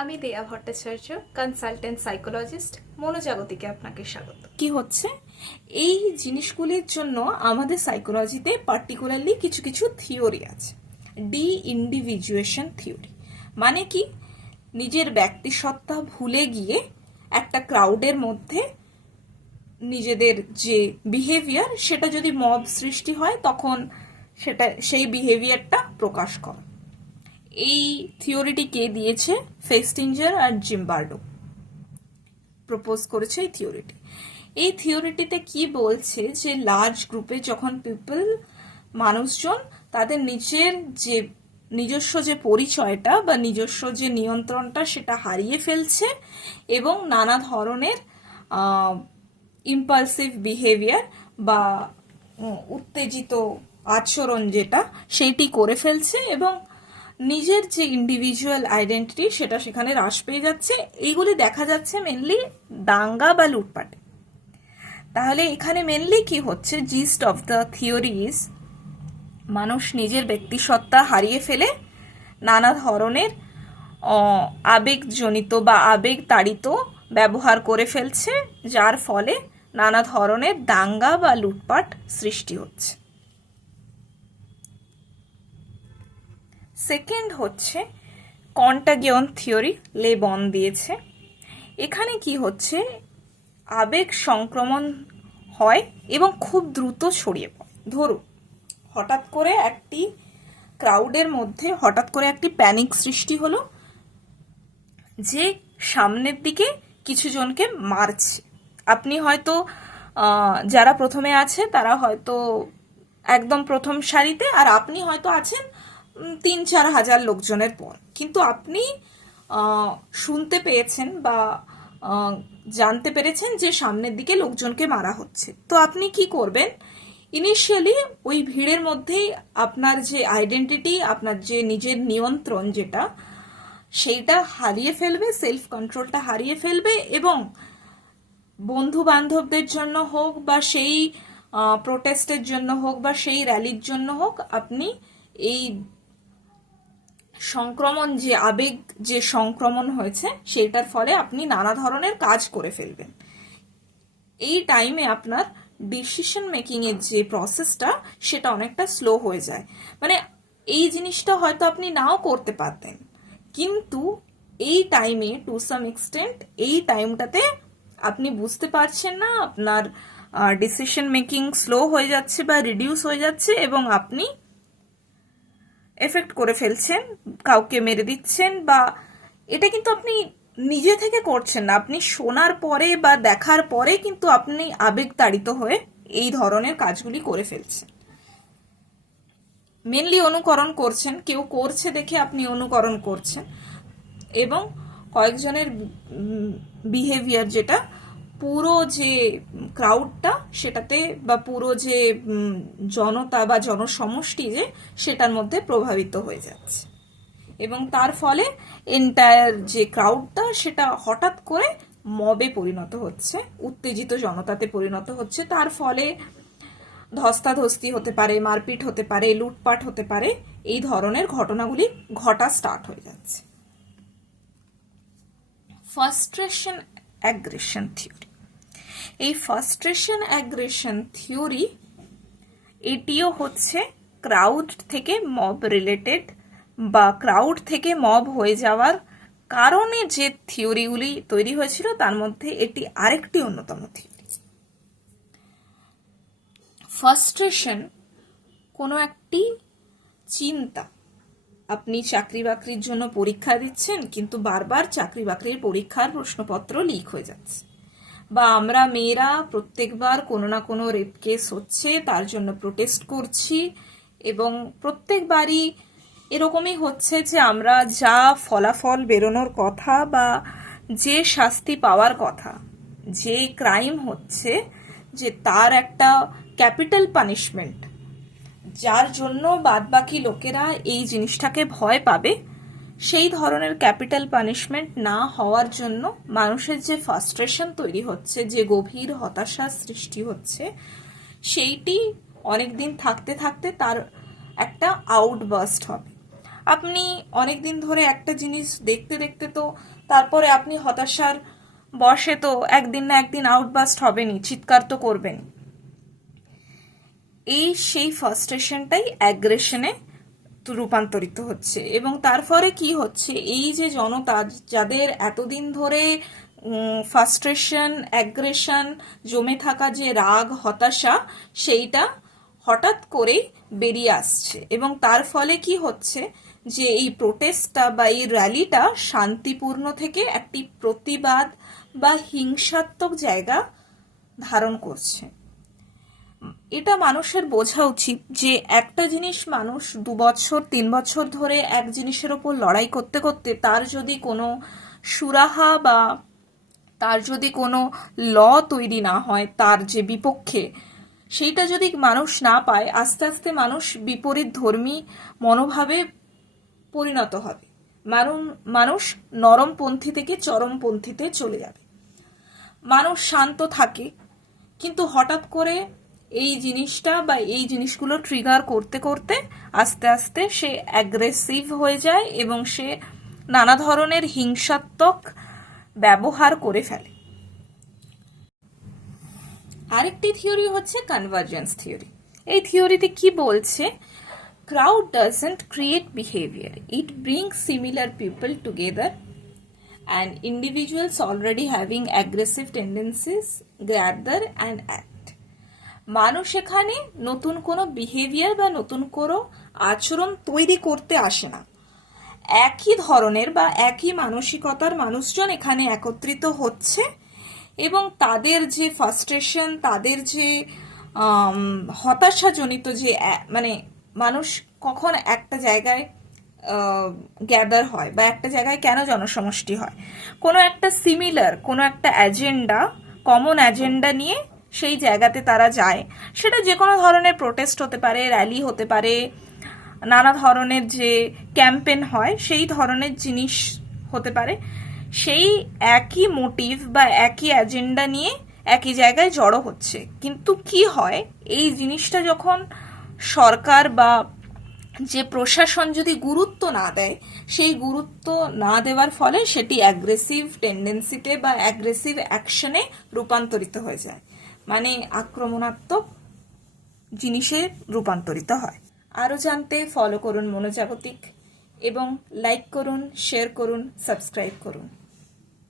আমি দেয়া Bhattacharya, consultant psychologist. মনোজাগতিকে আপনাকে স্বাগত। কি হচ্ছে এই জিনিসগুলির জন্য আমাদের সাইকোলজিতে পার্টিকুলারলি কিছু কিছু থিওরি আছে। ডি ইন্ডিভিজুয়েশন থিওরি মানে কি, নিজের ব্যক্তিসত্তা ভুলে গিয়ে একটা ক্রাউডের মধ্যে নিজেদের যে বিহেভিয়ার সেটা যদি মব সৃষ্টি হয় তখন সেটা সেই বিহেভিয়ারটা প্রকাশ করে। এই থিওরিটি কে দিয়েছে? ফেস্টিঞ্জার আর জিম্বার্ডো প্রপোজ করেছে এই থিওরিটি। এই থিওরিটিতে কি বলছে যে লার্জ গ্রুপে যখন মানুষজন তাদের নিজস্ব যে পরিচয়টা বা নিজস্ব যে নিয়ন্ত্রণটা সেটা হারিয়ে ফেলছে এবং নানা ধরনের ইম্পালসিভ বিহেভিয়ার বা উত্তেজিত আচরণ যেটা সেইটি করে ফেলছে এবং নিজের যে ইন্ডিভিজুয়াল আইডেন্টিটি সেটা সেখানে হ্রাস পেয়ে যাচ্ছে। এইগুলি দেখা যাচ্ছে মেনলি দাঙ্গা বা লুটপাটে। তাহলে এখানে মেনলি কি হচ্ছে, gist of the theory is, মানুষ নিজের ব্যক্তিসত্তা হারিয়ে ফেলে নানা ধরনের আবেগজনিত বা আবেগ তাড়িত ব্যবহার করে ফেলছে, যার ফলে নানা ধরনের দাঙ্গা বা লুটপাট সৃষ্টি হচ্ছে। সেকেন্ড হচ্ছে কন্টাগিয়ন থিওরি, লে বন দিয়েছে। এখানে কি হচ্ছে, আবেগ সংক্রমণ হয় এবং খুব দ্রুত ছড়িয়ে পড়ে। ধরুন হঠাৎ করে একটি ক্রাউডের মধ্যে হঠাৎ করে একটি প্যানিক সৃষ্টি হলো যে সামনের দিকে কিছু জনকে মারছে। আপনি হয়তো যারা প্রথমে আছে তারা হয়তো একদম প্রথম সারিতে, আর আপনি হয়তো আছেন 3-4 হাজার লোকজনের পর, কিন্তু আপনি শুনতে পেয়েছেন বা জানতে পেরেছেন যে সামনের দিকে লোকজনকে মারা হচ্ছে। তো আপনি কি করবেন? ইনিশিয়ালি ওই ভিড়ের মধ্যেই আপনার যে আইডেন্টিটি, আপনার যে নিজের নিয়ন্ত্রণ যেটা সেইটা হারিয়ে ফেলবে, সেলফ কন্ট্রোলটা হারিয়ে ফেলবে এবং বন্ধু বান্ধবদের জন্য হোক বা সেই প্রোটেস্টের জন্য হোক বা সেই র্যালির জন্য হোক, আপনি এই সংক্রমণ যে আবেগ যে সংক্রমণ হয়েছে সেটার ফলে আপনি নানা ধরনের কাজ করে ফেলবেন। এই টাইমে আপনার ডিসিশন মেকিং এর যে প্রসেসটা সেটা অনেকটা স্লো হয়ে যায়। মানে এই জিনিসটা হয়তো আপনি নাও করতে পারতেন, কিন্তু এই টাইমে টু সাম এক্সটেন্ট এই টাইমটাতে আপনি বুঝতে পারছেন না, আপনার ডিসিশন মেকিং স্লো হয়ে যাচ্ছে বা রিডিউস হয়ে যাচ্ছে এবং আপনি এফেক্ট করে ফেলছেন, কাউকে মেরে দিচ্ছেন। বা এটা কিন্তু আপনি নিজে থেকে করছেন না, আপনি শোনার পরে বা দেখার পরে কিন্তু আপনি আবেগ তাড়িত হয়ে এই ধরনের কাজগুলি করে ফেলছেন। মেনলি অনুকরণ করছেন, কেউ করছে দেখে আপনি অনুকরণ করছেন এবং কয়েকজনের বিহেভিয়ার যেটা পুরো যে ক্রাউডটা সেটাতে বা পুরো যে জনতা বা জনসমষ্টি যে সেটার মধ্যে প্রভাবিত হয়ে যাচ্ছে এবং তার ফলে এন্টায়ার যে ক্রাউডটা সেটা হঠাৎ করে মবে পরিণত হচ্ছে, উত্তেজিত জনতাতে পরিণত হচ্ছে। তার ফলে ধস্তাধস্তি হতে পারে, মারপিট হতে পারে, লুটপাট হতে পারে, এই ধরনের ঘটনাগুলি ঘটা স্টার্ট হয়ে যাচ্ছে। ফার্স্ট্রেশন অ্যাগ্রেশন থিওরি, এই ফার্স্ট্রেশন অ্যাগ্রেশন থিওরি এটিও হচ্ছে ক্রাউড থেকে মব রিলেটেড বা ক্রাউড থেকে মব হয়ে যাওয়ার কারণে যে থিওরিগুলি তৈরি হয়েছিল তার মধ্যে এটি আরেকটি অন্যতম থিওরি। ফার্স্ট্রেশন কোনো একটি চিন্তা, আপনি চাকরি বাকরির জন্য পরীক্ষা দিচ্ছেন কিন্তু বারবার চাকরি বাকরির পরীক্ষার প্রশ্নপত্র লিক হয়ে যাচ্ছে, বা আমরা মেয়েরা প্রত্যেকবার কোনো না কোনো রেপ কেস হচ্ছে তার জন্য প্রোটেস্ট করছি এবং প্রত্যেকবারই এরকমই হচ্ছে যে আমরা যা ফলাফল বেরোনোর কথা বা যে শাস্তি পাওয়ার কথা, যে ক্রাইম হচ্ছে যে তার একটা ক্যাপিটাল পানিশমেন্ট, যার জন্য বাদবাকি লোকেরা এই জিনিসটাকে ভয় পাবে, সেই ধরনের ক্যাপিটাল পানিশমেন্ট না হওয়ার জন্য মানুষের যে ফার্স্ট্রেশন তৈরি হচ্ছে, যে গভীর হতাশার সৃষ্টি হচ্ছে, সেইটি অনেকদিন থাকতে থাকতে তার একটা আউটবার্স্ট হবে। আপনি অনেক দিন ধরে একটা জিনিস দেখতে দেখতে তো তারপরে আপনি হতাশার বশে তো একদিন না একদিন আউটবাস্ট হবেনই, চিৎকার তো করবেন। এই সেই ফার্স্ট্রেশনটাই অ্যাগ্রেশনে রূপান্তরিত হচ্ছে, এবং তার ফলে কি হচ্ছে, এই যে জনতা যাদের এতদিন ধরে ফার্স্ট্রেশন অ্যাগ্রেশন জমে থাকা যে রাগ হতাশা, সেইটা হঠাৎ করেই বেরিয়ে আসছে, এবং তার ফলে কি হচ্ছে যে এই প্রোটেস্টটা বা এই র্যালিটা শান্তিপূর্ণ থেকে একটি প্রতিবাদ বা হিংসাত্মক জায়গা ধারণ করছে। এটা মানুষের বোঝা উচিত যে একটা জিনিস মানুষ 2 বছর 3 বছর ধরে এক জিনিসের ওপর লড়াই করতে করতে তার যদি কোনো সুরাহা বা তার যদি কোনো ল তৈরি না হয় তার যে বিপক্ষে, সেইটা যদি মানুষ না পায়, আস্তে আস্তে মানুষ বিপরীত ধর্মী মনোভাবে পরিণত হবে। মানুষ নরমপন্থী থেকে চরমপন্থীতে চলে যাবে। মানুষ শান্ত থাকে, কিন্তু হঠাৎ করে এই জিনিসটা বা এই জিনিসগুলো ট্রিগার করতে করতে আস্তে আস্তে সে অ্যাগ্রেসিভ হয়ে যায় এবং সে নানা ধরনের হিংসাত্মক ব্যবহার করে ফেলে। আরেকটি থিওরি হচ্ছে কনভার্জেন্স থিওরি। এই থিওরিতে কি বলছে, crowd doesn't create behaviour, it brings similar people together and individuals already having aggressive tendencies gather and act. মানুষ এখানে নতুন কোনো বিহেভিয়ার বা নতুন কোনো আচরণ তৈরি করতে আসে না, একই ধরনের বা একই মানসিকতার মানুষজন এখানে একত্রিত হচ্ছে এবং তাদের যে ফার্স্ট্রেশন, তাদের যে হতাশাজনিত যে মানে মানুষ কখন একটা জায়গায় গ্যাদার হয় বা একটা জায়গায় কেন জনসমষ্টি হয়, কোনো একটা সিমিলার কোনো একটা অ্যাজেন্ডা, কমন অ্যাজেন্ডা নিয়ে সেই জায়গাতে তারা যায়। সেটা যে কোনো ধরনের প্রোটেস্ট হতে পারে, র্যালি হতে পারে, নানা ধরনের যে ক্যাম্পেন হয় সেই ধরনের জিনিস হতে পারে। সেই একই মোটিভ বা একই অ্যাজেন্ডা নিয়ে একই জায়গায় জড়ো হচ্ছে, কিন্তু কি হয়, এই জিনিসটা যখন সরকার বা যে প্রশাসন যদি গুরুত্ব না দেয়, সেই গুরুত্ব না দেওয়ার ফলে সেটি অ্যাগ্রেসিভ টেন্ডেন্সিতে বা অ্যাগ্রেসিভ অ্যাকশনে রূপান্তরিত হয়ে যায়, মানে আক্রমণাত্মক জিনিসে রূপান্তরিত হয়। আরও জানতে ফলো করুন মনোজাগতিক এবং লাইক করুন, শেয়ার করুন, সাবস্ক্রাইব করুন।